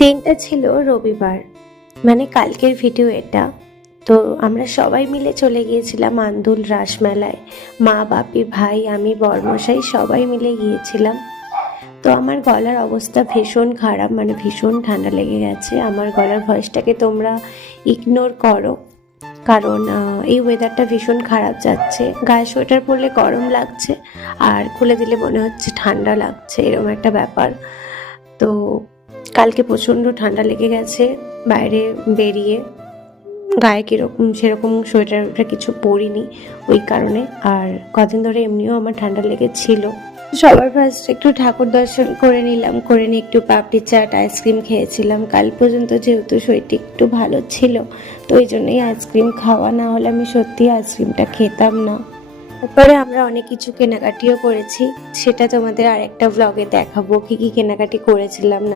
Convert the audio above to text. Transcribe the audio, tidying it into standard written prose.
দিনটা ছিল রবিবার, মানে কালকের ভিডিও এটা। তো আমরা সবাই মিলে চলে গিয়েছিলাম আন্দুল রাসমেলায়। মা, বাপি, ভাই, আমি, বরমশাই সবাই মিলে গিয়েছিলাম। তো আমার গলার অবস্থা ভীষণ খারাপ, মানে ভীষণ ঠান্ডা লেগে গেছে। আমার গলার ভয়েসটাকে তোমরা ইগনোর করো, কারণ এই ওয়েদারটা ভীষণ খারাপ যাচ্ছে। গায়ে সোয়েটার পরলে গরম লাগছে, আর খুলে দিলে মনে হচ্ছে ঠান্ডা লাগছে, এরকম একটা ব্যাপার। তো কালকে প্রচণ্ড ঠান্ডা লেগে গেছে বাইরে বেরিয়ে। গায়ে কীরকম সেরকম সোয়েটার কিছু পরিনি ওই কারণে। আর কদিন ধরে এমনিও আমার ঠান্ডা লেগেছিল। সবার ফার্স্ট একটু ঠাকুর দর্শন করে নিলাম, করে নিয়ে একটু পাপড়ি চাট আইসক্রিম খেয়েছিলাম। কাল পর্যন্ত যেহেতু শরীরটা একটু ভালো ছিল, তো ওই জন্যই আইসক্রিম খাওয়া, না হলে আমি সত্যি আইসক্রিমটা খেতাম না। তারপরে আমরা অনেক কিছু কেনাকাটিও করেছি, সেটা তোমাদের আরেকটা ব্লগে দেখাবো কি কি কেনাকাটি করেছিলাম।